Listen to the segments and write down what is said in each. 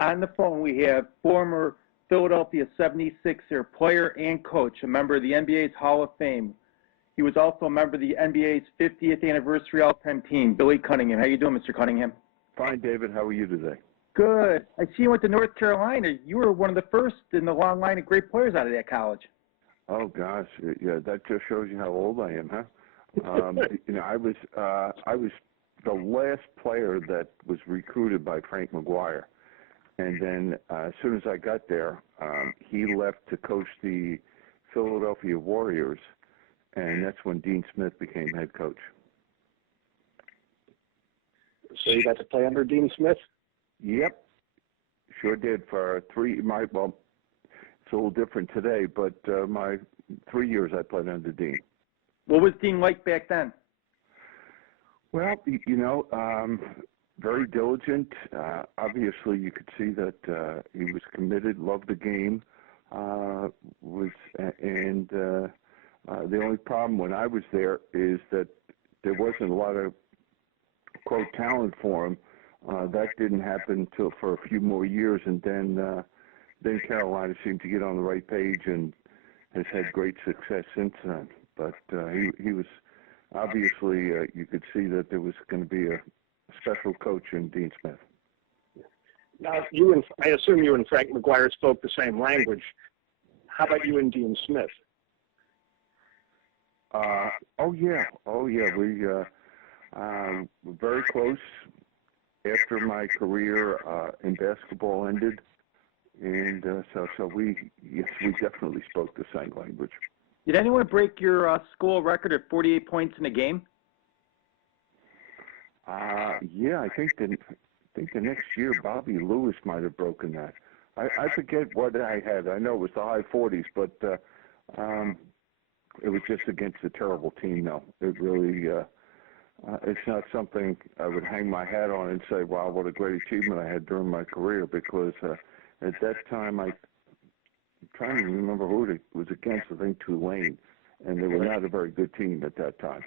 On the phone, we have former Philadelphia 76er player and coach, a member of the NBA's Hall of Fame. He was also a member of the NBA's 50th anniversary all-time team, Billy Cunningham. How you doing, Mr. Cunningham? Fine, David. How are you today? Good. I see you went to North Carolina. You were one of the first in the long line of great players out of that college. Oh gosh, yeah, that just shows you how old I am, huh? I was the last player that was recruited by Frank McGuire, and then as soon as I got there, he left to coach the Philadelphia Warriors, and that's when Dean Smith became head coach. So you got to play under Dean Smith? Yep, sure did for well, it's a little different today, but my 3 years I played under Dean. What was Dean like back then? Well, very diligent. Obviously, you could see that he was committed, loved the game. The only problem when I was there is that there wasn't a lot of quote talent for him. That didn't happen for a few more years, and then Carolina seemed to get on the right page and has had great success since then. But he was obviously you could see that there was going to be a special coach in Dean Smith. Now, I assume you and Frank McGuire spoke the same language. How about you and Dean Smith? Oh yeah. We were very close after my career in basketball ended, and so we definitely spoke the same language. Did anyone break your school record at 48 points in a game? Yeah, I think the next year Bobby Lewis might have broken that. I forget what I had. I know it was the high 40s, but it was just against a terrible team. Though it really, it's not something I would hang my hat on and say, "Wow, what a great achievement I had during my career." Because at that time, I'm trying to remember who it was against. I think Tulane, and they were not a very good team at that time.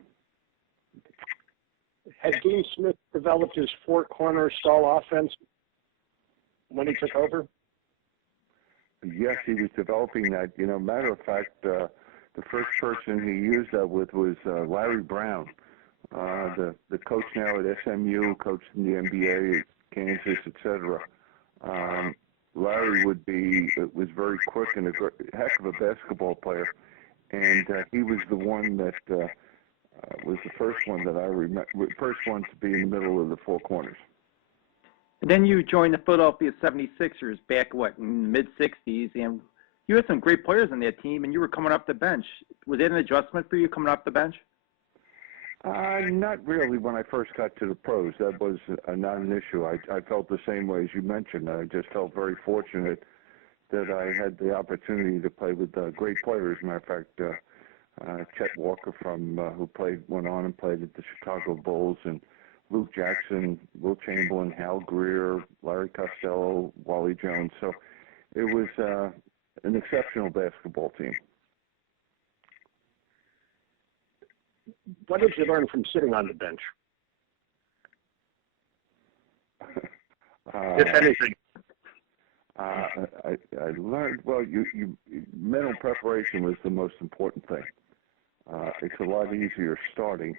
Had Dean Smith developed his four-corner stall offense when he took over? Yes, he was developing that. Matter of fact, the first person he used that with was Larry Brown, the coach now at SMU, coached in the NBA, Kansas, etc. Larry was very quick and a heck of a basketball player, and he was the one that was the first one that I remember, first one to be in the middle of the four corners. And then you joined the Philadelphia 76ers back, in the mid-'60s, and you had some great players on that team, and you were coming off the bench. Was that an adjustment for you coming off the bench? Not really when I first got to the pros. That was not an issue. I felt the same way as you mentioned. I just felt very fortunate that I had the opportunity to play with great players. As a matter of fact, Chet Walker who went on and played at the Chicago Bulls, and Luke Jackson, Will Chamberlain, Hal Greer, Larry Costello, Wally Jones. So it was an exceptional basketball team. What did you learn from sitting on the bench? If anything. I learned, well, mental preparation was the most important thing. It's a lot easier starting.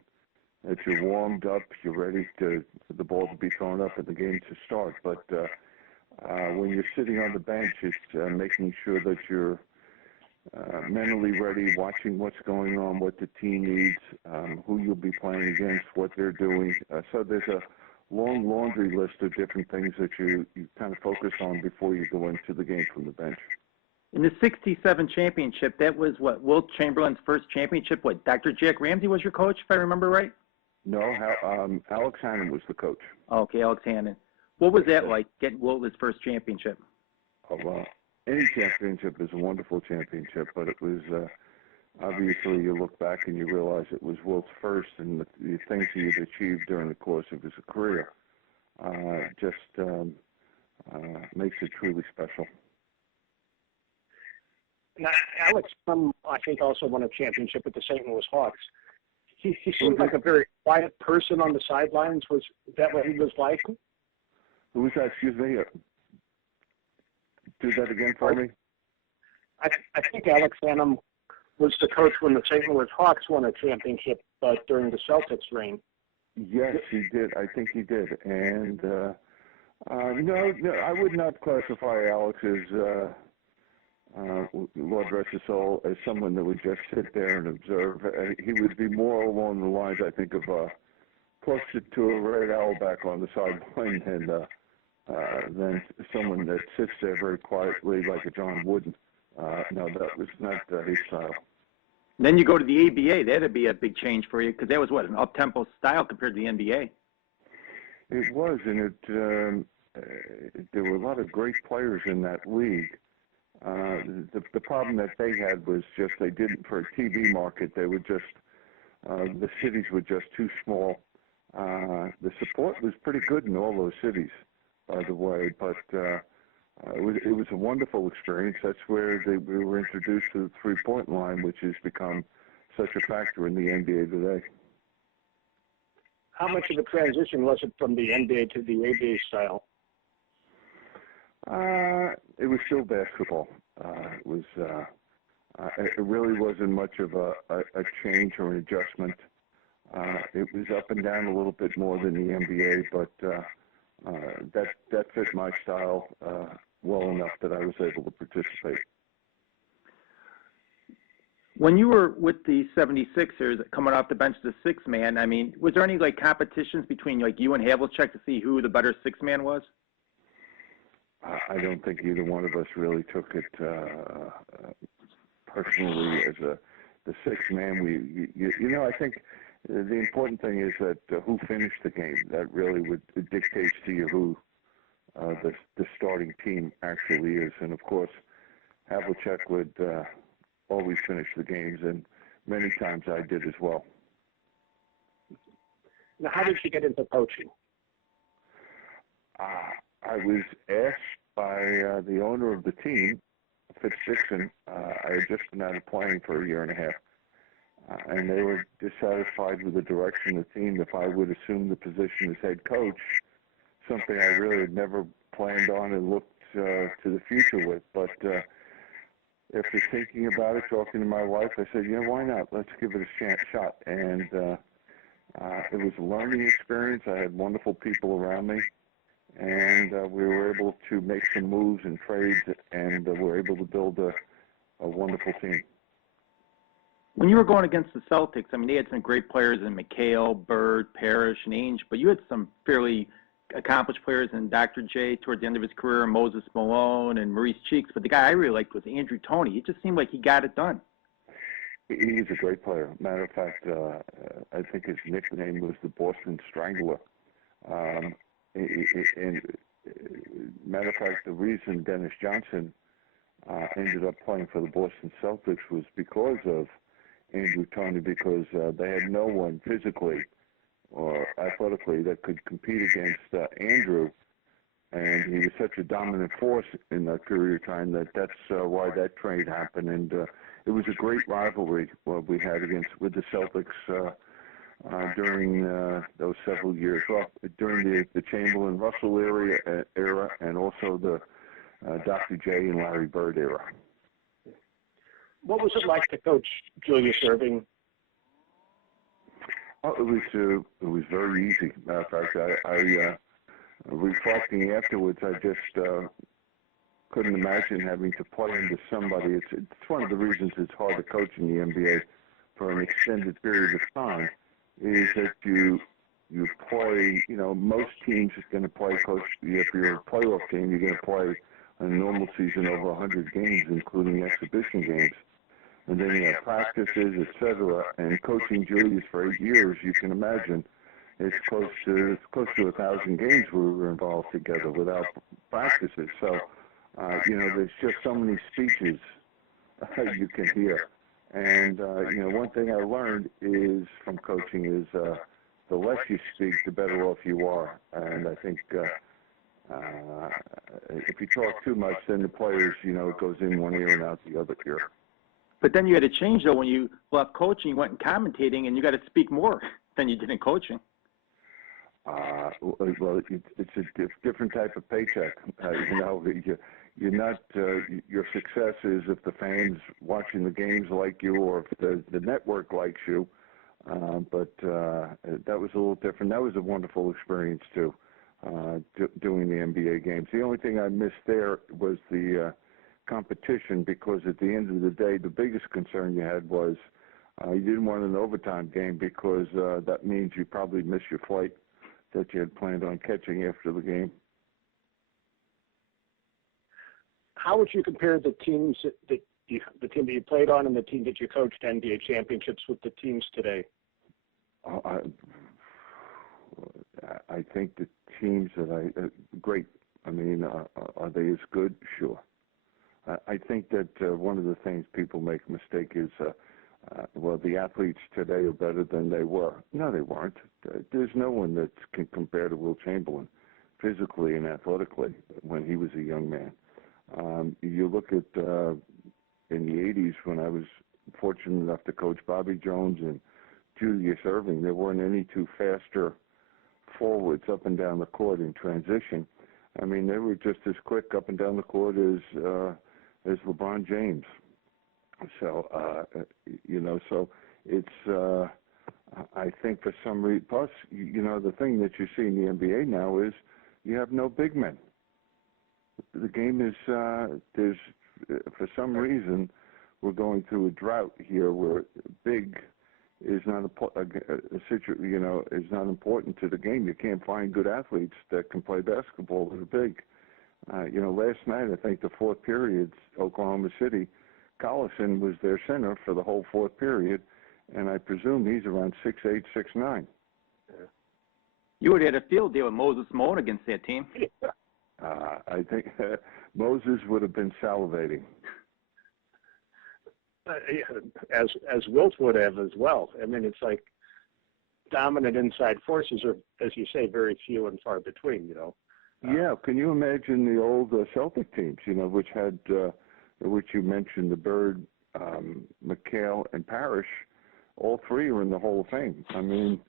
If you're warmed up, you're ready for the ball to be thrown up and the game to start. But when you're sitting on the bench, it's making sure that you're mentally ready, watching what's going on, what the team needs, who you'll be playing against, what they're doing. So there's a long laundry list of different things that you kind of focus on before you go into the game from the bench. In the '67 championship, that was Will Chamberlain's first championship. Dr. Jack Ramsey was your coach, if I remember right? No, Alex Hannon was the coach. Okay, Alex Hannon. What was that like, getting Will's first championship? Oh, well, any championship is a wonderful championship, but it was obviously you look back and you realize it was Wilt's first, and the things he had achieved during the course of his career just makes it truly special. Now, Alex, I think, also won a championship with the St. Louis Hawks. He seemed like a very quiet person on the sidelines. Was that what he was like? Who was that? Excuse me? Do that again for me. I think Alex Lanham was the coach when the St. Louis Hawks won a championship during the Celtics reign. Yes, he did. I think he did. And no, I would not classify Alex as, Lord rest his soul, as someone that would just sit there and observe. He would be more along the lines, I think, of closer to a red owl back on the sideline than someone that sits there very quietly like a John Wooden. No, that was not his style. Then you go to the ABA. That'd be a big change for you because that was, an up-tempo style compared to the NBA. It was, and there were a lot of great players in that league. The problem that they had was just they didn't, for a TV market, they were just, the cities were just too small. The support was pretty good in all those cities, by the way, but it was a wonderful experience. That's where we were introduced to the three-point line, which has become such a factor in the NBA today. How much of a transition was it from the NBA to the ABA style? It was still basketball. It really wasn't much of a change or an adjustment. It was up and down a little bit more than the NBA, but that fit my style well enough that I was able to participate. When you were with the 76ers coming off the bench as a six-man, I mean, was there any competitions between you and Havlicek to see who the better six-man was? I don't think either one of us really took it personally as the sixth man. I think the important thing is that who finished the game. That really dictates to you who the starting team actually is. And of course, Havlicek would always finish the games, and many times I did as well. Now, how did you get into coaching? I was asked by the owner of the team, Fitz Dixon. I had just been out of playing for a year and a half, and they were dissatisfied with the direction of the team if I would assume the position as head coach, something I really had never planned on and looked to the future with. But after thinking about it, talking to my wife, I said, why not? Let's give it a shot. And it was a learning experience. I had wonderful people around me. And we were able to make some moves and trades, and we were able to build a wonderful team. When you were going against the Celtics, I mean, they had some great players in McHale, Bird, Parrish, and Ainge, but you had some fairly accomplished players in Dr. J towards the end of his career, Moses Malone and Maurice Cheeks. But the guy I really liked was Andrew Toney. It just seemed like he got it done. He's a great player. Matter of fact, I think his nickname was the Boston Strangler. And matter of fact, the reason Dennis Johnson ended up playing for the Boston Celtics was because of Andrew Toney, because they had no one physically or athletically that could compete against Andrew, and he was such a dominant force in that period of time that's why that trade happened. And it was a great rivalry we had with the Celtics during those several years, during the Chamberlain-Russell era, and also the Dr. J and Larry Bird era. What was it like to coach Julius Erving? Oh, it was very easy. Matter of fact, I reflecting afterwards, I just couldn't imagine having to play under somebody. It's one of the reasons it's hard to coach in the NBA for an extended period of time. Is that you play, most teams are going to play, coach, if you're a playoff team, you're going to play a normal season over 100 games, including exhibition games. And then you have practices, et cetera. And coaching Julius for 8 years, you can imagine, it's close to 1,000 games we were involved together without practices. So, there's just so many speeches you can hear. And, one thing I learned is from coaching is the less you speak, the better off you are. And I think if you talk too much, then the players, it goes in one ear and out the other ear. But then you had to change, though, when you left coaching, you went in commentating, and you got to speak more than you did in coaching. Well, it's a different type of paycheck. you're not your success is if the fans watching the games like you or if the network likes you. But that was a little different. That was a wonderful experience too, doing the NBA games. The only thing I missed there was the competition, because at the end of the day, the biggest concern you had was you didn't want an overtime game, because that means you probably miss your flight that you had planned on catching after the game. How would you compare the teams the team that you played on and the team that you coached NBA championships with the teams today? I think the teams that great. I mean, are they as good? Sure. I think that one of the things people make a mistake is, well, the athletes today are better than they were. No, they weren't. There's no one that can compare to Will Chamberlain physically and athletically when he was a young man. You look at in the 80s when I was fortunate enough to coach Bobby Jones and Julius Erving, there weren't any two faster forwards up and down the court in transition. I mean, they were just as quick up and down the court as LeBron James. So, so it's, I think for some reason, plus, the thing that you see in the NBA now is you have no big men. The game is, for some reason, we're going through a drought here where big is not is not important to the game. You can't find good athletes that can play basketball that are big. Last night, I think the fourth period, Oklahoma City, Collison was their center for the whole fourth period, and I presume he's around 6'8", 6'9". Yeah. You would have had a field day with Moses Simone against that team. I think Moses would have been salivating. As Wilt would have as well. I mean, it's like dominant inside forces are, as you say, very few and far between, Yeah, can you imagine the old Celtic teams, which had, which you mentioned, the Bird, McHale, and Parrish, all three are in the Hall of Fame. I mean,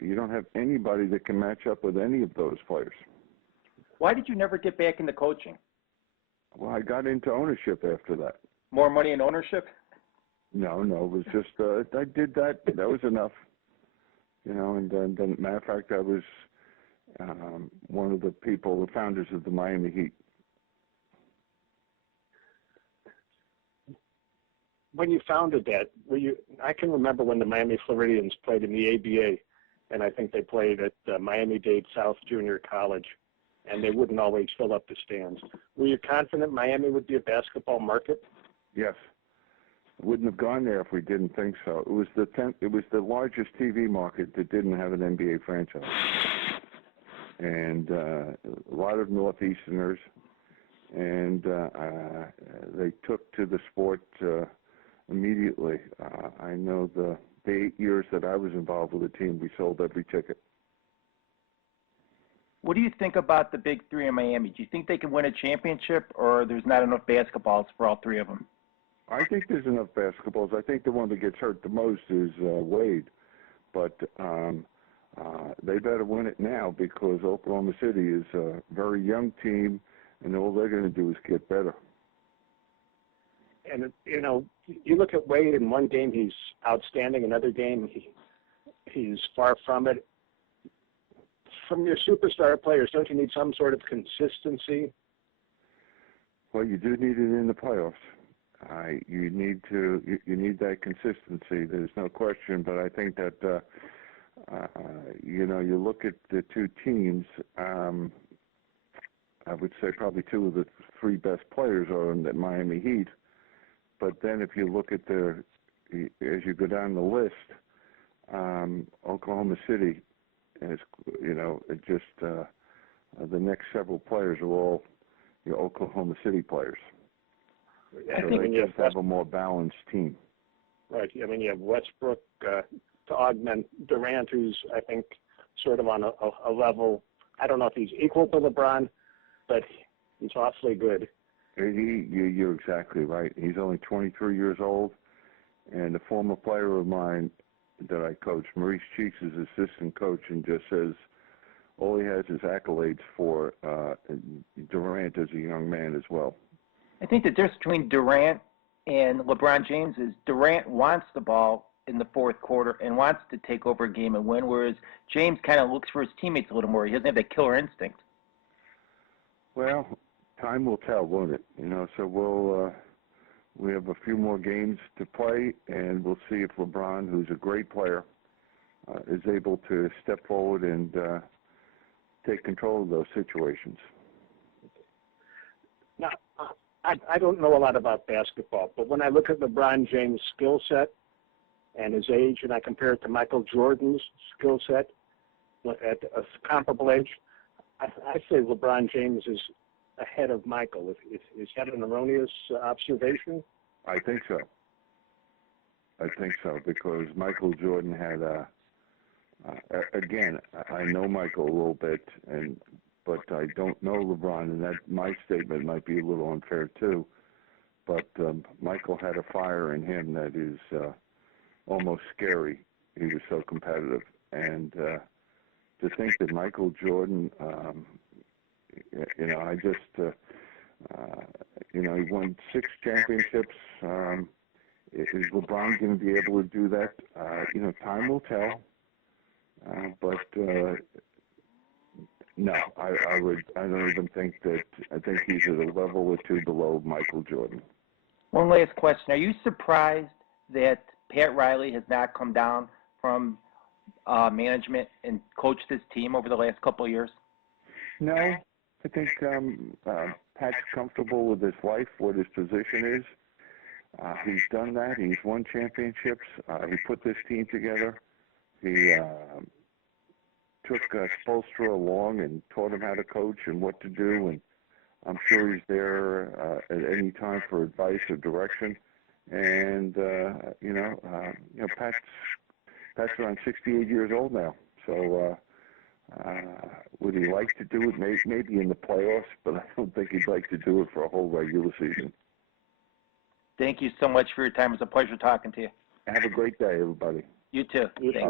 you don't have anybody that can match up with any of those players. Why did you never get back into coaching? Well, I got into ownership after that. More money in ownership? No, it was just, I did that. That was enough. And then matter of fact, I was one of the founders of the Miami Heat. When you founded that, I can remember when the Miami Floridians played in the ABA, and I think they played at Miami-Dade South Junior College, and they wouldn't always fill up the stands. Were you confident Miami would be a basketball market? Yes. Wouldn't have gone there if we didn't think so. It was the largest TV market that didn't have an NBA franchise. And a lot of Northeasterners, and they took to the sport immediately. I know the 8 years that I was involved with the team, we sold every ticket. What do you think about the big three in Miami? Do you think they can win a championship, or there's not enough basketballs for all three of them? I think there's enough basketballs. I think the one that gets hurt the most is Wade. But they better win it now, because Oklahoma City is a very young team, and all they're going to do is get better. And, you look at Wade, in one game he's outstanding, another game he's far from it. From your superstar players, don't you need some sort of consistency? Well, you do need it in the playoffs. You need that consistency. There's no question. But I think that you look at the two teams. I would say probably two of the three best players are in the Miami Heat. But then if you look at as you go down the list, Oklahoma City is, the next several players are all Oklahoma City players. I so think they just have a more balanced team. Right. I mean, you have Westbrook to augment Durant, who's, I think, sort of on a level, I don't know if he's equal to LeBron, but he's awfully good. You're exactly right. He's only 23 years old, and a former player of mine that I coached, Maurice Cheeks, is assistant coach, and just says, all he has is accolades for Durant as a young man as well. I think the difference between Durant and LeBron James is Durant wants the ball in the fourth quarter and wants to take over a game and win, whereas James kind of looks for his teammates a little more. He doesn't have that killer instinct. Well, time will tell, won't it? So we have a few more games to play, and we'll see if LeBron, who's a great player, is able to step forward and take control of those situations. Now, I don't know a lot about basketball, but when I look at LeBron James' skill set and his age, and I compare it to Michael Jordan's skill set at a comparable age, I say LeBron James is ahead of Michael. Is that an erroneous observation? I think so. Because Michael Jordan had again, I know Michael a little bit, but I don't know LeBron, and that my statement might be a little unfair too. But Michael had a fire in him that is almost scary. He was so competitive, and to think that Michael Jordan, I just, he won 6 championships. Is LeBron going to be able to do that? Time will tell. But no, I don't even think that. I think he's at a level or two below Michael Jordan. One last question. Are you surprised that Pat Riley has not come down from management and coached this team over the last couple of years? No, I think Pat's comfortable with his life, what his position is. He's done that. He's won championships. He put this team together. He took Spoelstra along and taught him how to coach and what to do, and I'm sure he's there at any time for advice or direction. And Pat's around 68 years old now, so would he like to do it? Maybe in the playoffs, but I don't think he'd like to do it for a whole regular season. Thank you so much for your time. It was a pleasure talking to you. Have a great day, everybody. You too. Thank you.